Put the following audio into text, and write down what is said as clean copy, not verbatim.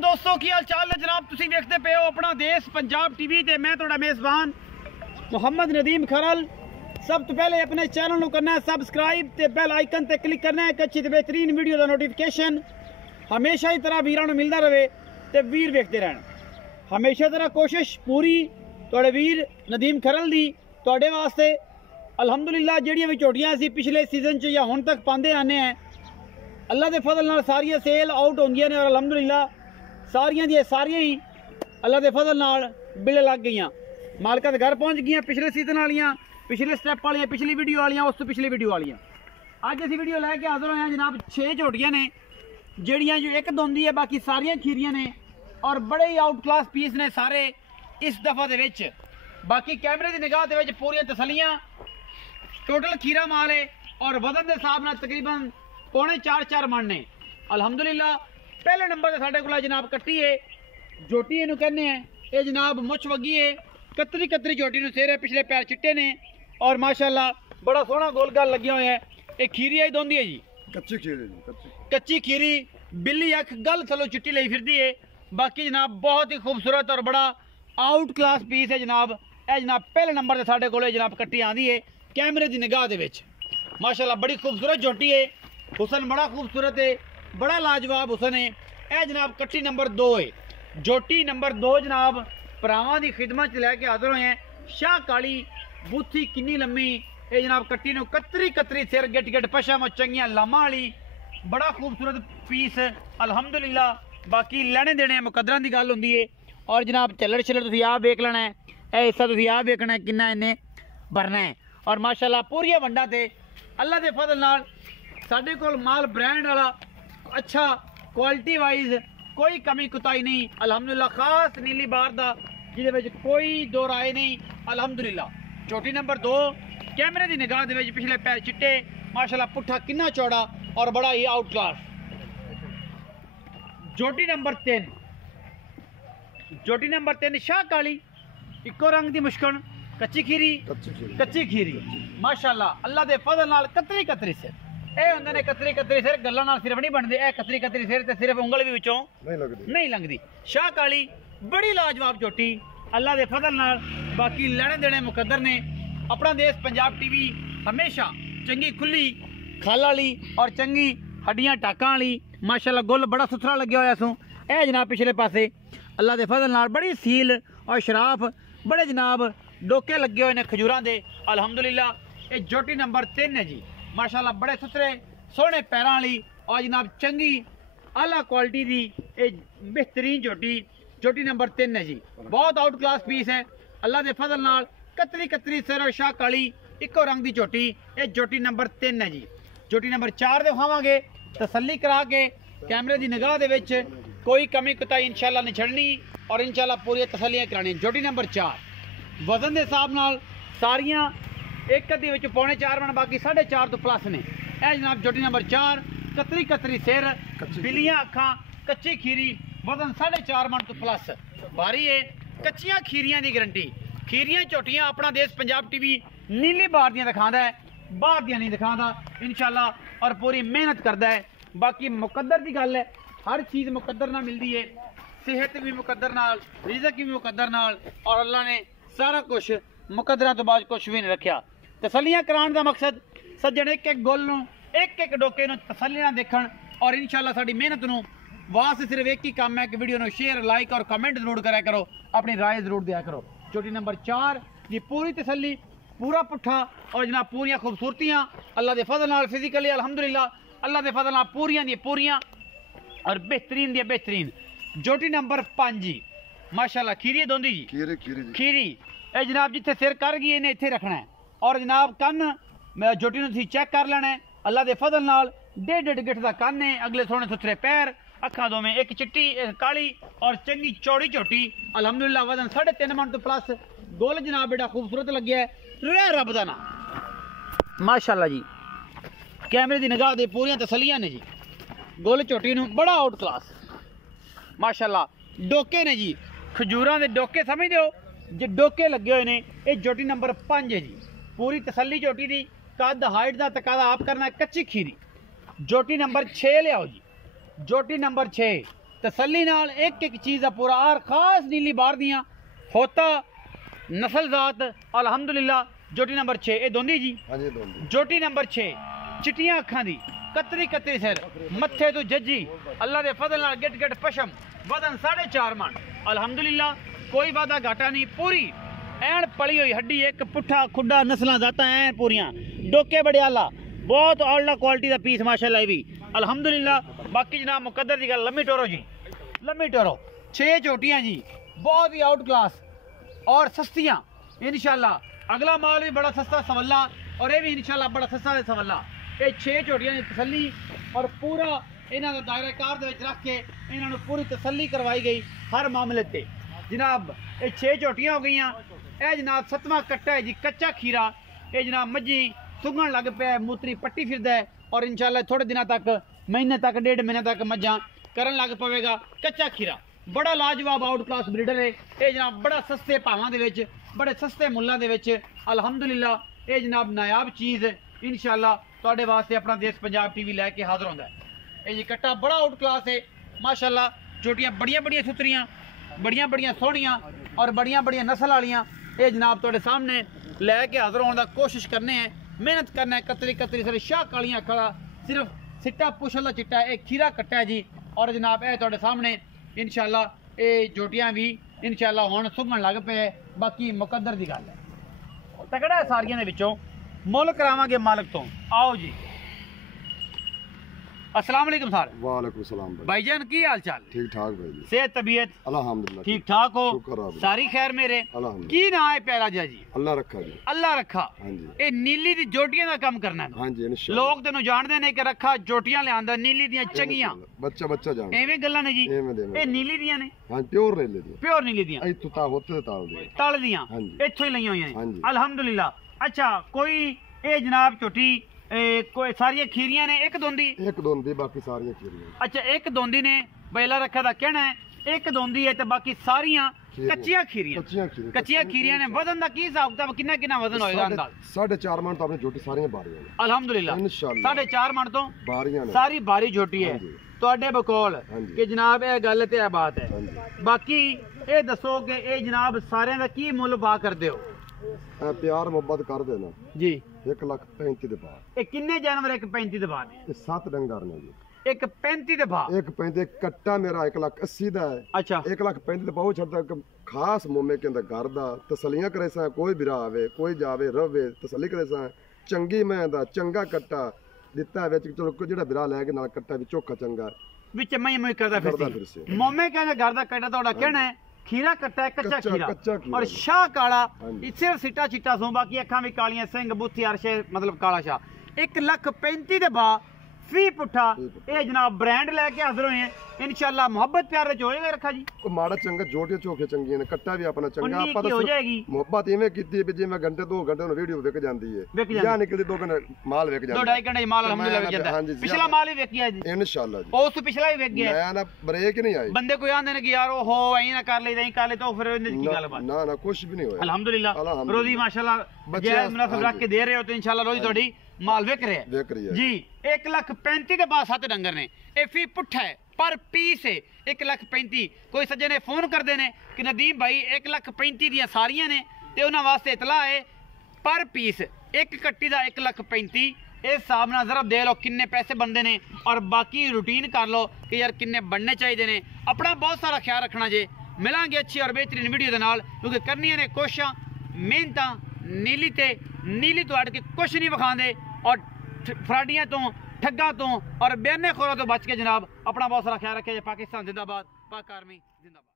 दोस्तों की हाल चाल है जनाब। तुसी देखते पे हो अपना देश पंजाब टीवी ते मैं थोड़ा मेज़बान मोहम्मद नदीम खरल। सब तो पहले अपने चैनल करना है सबसक्राइब ते बेल आइकन ते क्लिक करना है। अच्छी ते बेहतरीन वीडियो का नोटिफिकेशन हमेशा ही तरह वीरों को मिलता रहे तो वीर देखते रहना। हमेशा तरह कोशिश पूरी थोड़े वीर नदीम खरल दी थोड़े वास्ते अलहमदुलिल्लाह जड़ियाँ भी झोटियाँ असी पिछले सीजन च या हुण तक पाते आने हैं। अल्लाह के फजल नाल सारियां सेल आउट होंदियां ने और अलहमदुलिल्लाह सारियां दी सारियां ही अल्लाह के फजल नाल बिल लग गई। मालका घर पहुँच गई पिछले सीजन वालियां, पिछले स्टैप वालियां, पिछली वीडियो वालियां, उस तो पिछली वीडियो वालियां। अज असी वीडियो लैके हाजिर होए जनाब 6 झोटियां ने जड़ियाँ जो एक दोंदी है, बाकी सारियां खीरियां ने और बड़े ही आउट क्लास पीस ने सारे इस दफा दे विच। बाकी कैमरे की निगाह दे विच पूरियां तसलियां टोटल खीरा माल है और वजन के हिसाब नाल तकरीबन पौने 4 मन ने। अलहमदुलिल्लाह पहले नंबर से साढ़े को जनाब कट्टी है झोटी इनू कहने हैं। ये जनाब मुछ वगी है, कतरी कतरी झोटी नू सिर है, पिछले पैर चिट्टे ने और माशाअल्लाह बड़ा सोहना गोल गाल लगे हुए है। ये खीरी आई दोंदी है जी, कच्ची खीरी जी, कच्ची खीरी बिल्ली अख गल थलो चिट्टी ली फिरदी है। बाकी जनाब बहुत ही खूबसूरत और बड़ा आउट क्लास पीस है जनाब। यह जनाब पहले नंबर से साढ़े को जनाब कट्टी आँदी है कैमरे की निगाह दे विच। माशाअल्लाह बड़ी खूबसूरत झोटी है, हुसन बड़ा खूबसूरत है, बड़ा लाजवाब हुसन है। यह जनाब कट्टी नंबर 2 है। झोटी नंबर 2 जनाब भरावां की खिदमत लैके हाजिर हुए हैं। शाह काली बूथी किन्नी लम्मी ये जनाब कट्टी नू कतरी कतरी सिर गिट गिट पशम चंगियां लामा वाली बड़ा खूबसूरत पीस अलहमदुलिल्लाह। बाकी लैने देने मुकदरां की गल होंदी है और जनाब चलड़ छलड़ तुसीं आप वेख लेना है। यह हिस्सा तुसीं आप वेखना है किन्ना इन्हें भरना है। और माशाअल्लाह पूरी वंडा ते अल्लाह के फजल नाल साढ़े कोल माल ब्रांड वाला अच्छा क्वालिटी वाइज कोई कमी कुताई नहीं अलहमदुलिल्लाह। खास नीली बार दा जिहदे विच कोई दो राय नहीं अलहमदुलिल्लाह। झोटी नंबर 2 कैमरे की निगाह दे विच पिछले पैर चिट्टे माशाअल्लाह पुट्ठा किन्ना चौड़ा और बड़ा ही आउट क्लास। झोटी नंबर 3 झोटी नंबर 3 शाह काली इको रंग की मुश्कन कच्ची खीरी माशाअल्लाह अल्लाह के फजल नाल कतरी कतरी सिर ਇਹ ਹੁੰਦੇ ਨੇ ਕਤਰੀ ਕਤਰੀ ਸਿਰ ਗੱਲਾਂ ਨਾਲ ਸਿਰਫ ਨਹੀਂ ਬਣਦੇ। ਇਹ ਕਤਰੀ ਕਤਰੀ ਸਿਰ ਤੇ ਸਿਰਫ ਉਂਗਲ ਵੀ ਵਿੱਚੋਂ ਨਹੀਂ ਲੰਘਦੀ। ਸ਼ਾਹ ਕਾਲੀ ਬੜੀ ਲਾਜਵਾਬ ਝੋਟੀ ਅੱਲਾ ਦੇ ਫਜ਼ਲ ਨਾਲ। ਬਾਕੀ ਲੈਣੇ ਦੇਣੇ ਮੁਕੱਦਰ ਨੇ। ਆਪਣਾ ਦੇਸ਼ ਪੰਜਾਬ ਟੀਵੀ ਹਮੇਸ਼ਾ ਚੰਗੀ ਖੁੱਲੀ ਖਾਲ ਵਾਲੀ ਔਰ ਚੰਗੀ ਹੱਡੀਆਂ ਟਾਕਾਂ ਵਾਲੀ ਮਾਸ਼ਾਅੱਲਾ ਗੁੱਲ ਬੜਾ ਸੁਥਰਾ ਲੱਗਿਆ ਹੋਇਆ ਸੋ। ਇਹ ਜਨਾਬ ਪਿਛਲੇ ਪਾਸੇ ਅੱਲਾ ਦੇ ਫਜ਼ਲ ਨਾਲ ਬੜੀ ਸੀਲ ਔਰ ਸ਼ਰਾਫ ਬੜੇ ਜਨਾਬ ਡੋਕੇ ਲੱਗੇ ਹੋਏ ਨੇ ਖਜੂਰਾਂ ਦੇ अलहमदुलिल्लाह। ये झोटी नंबर 3 है जी माशाअल्लाह बड़े सुथरे सोहने पैरों वाली और जनाब चंगी आला क्वालिटी की बेहतरीन झोटी नंबर 3 है जी। बहुत आउट क्लास पीस है अल्लाह के फजल नाल कतरी कतरी सिर और शाह काली इको रंग की झोटी। ये झोटी नंबर 3 है जी। झोटी नंबर 4 दिखावांगे तसल्ली करा के कैमरे की निगाह दे विच कोई कमी कुताई इंशाअल्लाह नहीं छड़नी और इंशाअल्लाह पूरी तसल्लियां करानी। झोटी नंबर 4 वजन के हिसाब नाल सारियां एक अद्धी विच पौने 4 मन बाकी 4.5 तो प्लस ने। यह जनाब झोटी नंबर 4 कतरी कतरी सिर बिलियां अखा कच्ची खीरी वजन 4.5 मन तो प्लस भारी है। कच्चियां खीरियां की गारंटी। खीरियां झोटियां अपना देश पंजाब टीवी नीली बार दियां दिखाता है, बाहर दियां नहीं दिखाता इंशाअल्लाह और पूरी मेहनत करता है। बाकी मुकद्दर की गल है, हर चीज़ मुकद्दर नाल मिलती है। सेहत भी मुकद्दर नाल, रिज़क भी मुकद्दर नाल और अल्लाह ने सारा कुछ मुकद्दरां तो बाद कुछ भी नहीं रखा। तसलियां कराने का मकसद सज्जन एक एक गोल नूं एक एक डोके नूं तसल्ली नाल देखण और इंशाअल्लाह साडी मेहनत नूं वास्ते सिर्फ एक ही काम है कि वीडियो नूं शेयर लाइक और कमेंट जरूर करा करो, अपनी राय जरूर दिया करो। झोटी नंबर 4 ये पूरी तसल्ली पूरा पुट्ठा और जनाब पूरियां खूबसूरतियां अल्लाह के फजल नाल फिजिकली अलहमदुलिल्लाह अल्लाह के फजल नाल पूरियां दी पूरियां और बेहतरीन दी बेहतरीन। झोटी नंबर 5 जी माशाअल्लाह खीरी दोंदी जी खीरी ये जनाब जिथे सिर कर गई इन्हें इत्थे रखना है और जनाब कन्न झोटी नूं तुसीं चेक कर लेना है। अल्लाह के फजल नाल 1.5 गिट का कन्न है, अगले सोहने सुथरे पैर, अखा दोवें एक चिट्टी एक काली और चंगी चौड़ी झोटी अलहमदुलिल्लाह। वजन 3.5 मन तो प्लस गोल जनाब बेटा खूबसूरत लगे है। रे रब दा नाम माशाअल्लाह जी। कैमरे की निगाह दे पूरियां तसलियां ने जी। गोल झोटी नूं बड़ा आउट क्लास माशाअल्लाह। डोके ने जी खजूरां दे डोके समझदे हो जे डोके लगे हुए ने। ये झोटी नंबर 5 है जी। पूरी तसल्ली झोटी दी कद हाइट का तकादा आप करना है। कच्ची खीरी झोटी नंबर 6 लियाओ जी। झोटी नंबर 6 तसल्ली नाल एक एक चीज़ का पूरा आर खास नीली बार दियाँ होता नस्ल जात अल्हम्दुलिल्लाह। जोटी नंबर 6 ये दोंदी जी। हाँ जी दोंदी। जोटी नंबर 6 चिट्टियां अखां दी कतरी कतरी सिर मत्थे तो जज्जी अल्लाह दे फजल नाल गिट गिट पशम वजन 4.5 मन अल्हम्दुलिल्लाह। कोई वादा घाटा नहीं, पूरी ऐन पली हुई हड्डी, एक पुट्ठा खुड्डा नस्लां जाता ऐन पूरियां, डोके बड़े आला, बहुत आला क्वालिटी का पीस माशाल्लाह भी अल्हम्दुलिल्लाह। बाकी जनाब मुकद्दर दी गल लम्मी टोरो जी, लम्मी टोरो 6 चोटियां जी, बहुत ही आउट क्लास और सस्तियां इंशाल्लाह। अगला माल भी बड़ा सस्ता सवल्ला और ये भी इंशाल्लाह बड़ा सस्ता है सवल्ला। ये 6 चोटियां की तसल्ली और पूरा इन्हां दा दायरा कार दे विच रख के इन्हां नूं पूरी तसल्ली करवाई गई हर मामले ते जनाब। ये 6 चोटियां हो गईयां। ए जनाब 7वां कट्टा है जी, कच्चा खीरा। ये जनाब मज्जी सुगन लग पे, मूत्री पट्टी फिरदा है और इंशाल्लाह थोड़े दिनों तक, महीने तक, 1.5 महीने तक मज्जा करन लग पवेगा। कच्चा खीरा बड़ा लाजवाब आउट क्लास ब्रीडर है ये जनाब, बड़ा सस्ते भावां दे विच, बड़े सस्ते मुल्लां दे विच अल्हम्दुलिल्लाह। ये जनाब नायाब चीज़ इंशाल्लाह तुहाडे वास्ते अपना देश पंजाब टीवी लैके हाज़र होंदा है। ये जी कट्टा बड़ा आउट क्लास है माशाल्लाह। चोटियां बड़ियां बड़ियां सुथरियां, बड़ियां बड़ियां सोहनियां और बड़ियां बड़ियां नस्ल वालियां ये जनाब तुहाडे सामने लैके हाज़र होने की कोशिश करने हैं, मेहनत करना है। कतरी कतरी सारे शाह कालियां खड़ा सिर्फ सिट्टा पुछला चिट्टा है, एक खीरा कट्टा है जी। और जनाब ये तुहाडे सामने इंशाल्लाह ये जोटियां भी इंशाल्लाह हुण सुगन लग पे। बाकी मुकद्दर दी गल है, तगड़ा है सारियां दे विचों मुल करावांगे मालिक तो। आओ जी, अस्सलाम वालेकुम सर। वालेकुम सलाम भाईजान की हाल चाल? ठीक ठाक भाई जी। सेहत तबीयत अल्हम्दुलिल्लाह ठीक ठाक हो? शुक्र है सारी खैर मेरे। अल्हम्दुलिल्लाह। की ना है प्यारा जी? अल्लाह रखा जी। अल्लाह रखा। हाँ जी। ये नीली दी जोटियां दा काम करना है। हाँ जी इंशाल्लाह। लोग तेनू जानदे ने कि रखा जोटियां लियांदा नीली दियां चंगियां, बच्चा बच्चा जान एवें गल्लां ने जी। एवें दे ये नीली दियां ने, हाँ प्योर ले ले दी। प्योर नीली दियां, आई तुता होते ताल दे तल दियां हाँ जी। इत्थों ही लईयां होईयां हाँ ने जी। अल्हम्दुलिल्लाह। अच्छा कोई ये जनाब झोटी कोई सारियां खीरियां ने एक दोंदी? एक दोंदी बाकी सारियां खीरियां। अच्छा एक दोंदी ने बैला रखा दा कहना है, एक दोंदी है तो बाकी सारियां कच्चियां खीरियां। कच्चियां खीरियां ने वजन दा की हिसाब किताब कितना कितना वजन होएगा अंदाज? 4.5 मन तो अपनी झोटी सारियां बारियां ने अल्हम्दुलिल्लाह इंशाल्लाह। 4.5 मन तो बारियां ने सारी बारी झोटी है ਤੁਹਾਡੇ ਬਕੌਲ ਕਿ ਜਨਾਬ ਇਹ ਗੱਲ ਤੇ ਇਹ ਬਾਤ ਹੈ। ਬਾਕੀ ਇਹ ਦੱਸੋ ਕਿ ਇਹ ਜਨਾਬ ਸਾਰਿਆਂ ਦਾ ਕੀ ਮੁੱਲ ਪਾ ਕਰਦੇ ਹੋ? प्यार मोहब्बत कर देना जी। 1,35,000 ਦੇ ਬਾਅਦ। ਇਹ ਕਿੰਨੇ ਜਾਨਵਰ? 1.35 ਦੇ ਬਾਅਦ ਇਹ 7 ਡੰਗਰ ਨੇ ਜੀ। 1.35 ਦੇ ਬਾਅਦ 1.35 ਕੱਟਾ ਮੇਰਾ 1,80,000 ਦਾ ਹੈ। ਅੱਛਾ 1,35,000 ਦੇ ਬਹੁਤ ਛੱਡਦਾ ਇੱਕ ਖਾਸ ਮੋਮੇ ਕੇ ਅੰਦਰ ਘਰ ਦਾ ਤਸਲੀਆਂ ਕਰੇ ਸਾਂ, ਕੋਈ ਬਿਰਾ ਆਵੇ ਕੋਈ ਜਾਵੇ ਰਵੇ ਤਸੱਲੀ ਕਰੇ ਸਾਂ। ਚੰਗੀ ਮੈਂ ਦਾ ਚੰਗਾ ਕੱਟਾ ਦਿੱਤਾ ਵਿੱਚ, ਚਲੋ ਜਿਹੜਾ ਬਿਰਾ ਲੈ ਕੇ ਨਾਲ ਕੱਟਾ ਵੀ ਚੋਖਾ ਚੰਗਾ ਵਿੱਚ ਮੈਂ ਕਰਦਾ ਫਿਰ ਸੀ। ਮੋਮੇ ਕਹਿੰਦੇ ਘਰ ਦਾ ਕੱਟਾ ਤੁਹਾਡਾ ਕਹਿਣਾ ਹੈ खीरा कट्टा है कच्चा खीरा और शाह काला सिर्फ सिट्टा चिट्टा सो, बाकी अखा भी कालियां, सिंह बुत्थी अरशे मतलब काला शाह। 1,35,000 दे बाद फी पुट्ठा ये जनाब ब्रांड लेके हाजिर हुए हैं इंशाल्लाह। मोहब्बत प्यार विच होएगा रखा जी। को माड़ा चंगा जोटियां चोखे चंगियां ने, कट्टा भी अपना चंगा आपा हो जाएगी। मोहब्बत इवें कीती भी जिवें घंटे 2 घंटे नु वीडियो विक जांदी है या निकलदी 2 घंटे माल विक जांदा 2-2.5 घंटे माल अल्हम्दुलिल्लाह विक जांदा है। पिछला माल भी विक गया जी इंशाल्लाह जी। उस तो पिछला भी विक गया नया ना ब्रेक नहीं आई। बंदे कोई आंदे ने कि यार ओ हो ऐ ना कर ले नहीं कर ले तो फिर इनदी की गल बात ना ना कुछ भी नहीं होया अल्हम्दुलिल्लाह। रोजी माशाल्लाह जायज मुनासिब रख के दे रहे हो तो इंशाल्लाह रोजी थोड़ी माल विक रहा है जी। 1,35,000 के बाद 7 डंगर ने, ये फी पुट्ठा है पर पीस है 1,35,000। कोई सज्जने फोन करते हैं कि नदीम भाई 1,35,000 दियां सारियां ने ते उन्हां वास्ते इतला है पर पीस एक कट्टी दा 1,35,000। इस हिसाब नाल जरा दे लो किन्ने पैसे बनते हैं और बाकी रूटीन कर लो कि यार किन्ने बनने चाहिए ने। अपना बहुत सारा ख्याल रखना जे। मिलांगे अच्छी और बेहतरीन वीडियो दे नाल, क्योंकि करनियां ने कोशिशां मेहनतां नीली तो हट के कुछ नहीं विखांदे और फराडियां तो ठग्गां तो और बयाने खोरों तो बच के जनाब अपना बहुत सारा ख्याल रखे। पाकिस्तान जिंदाबाद, पाक आर्मी जिंदाबाद।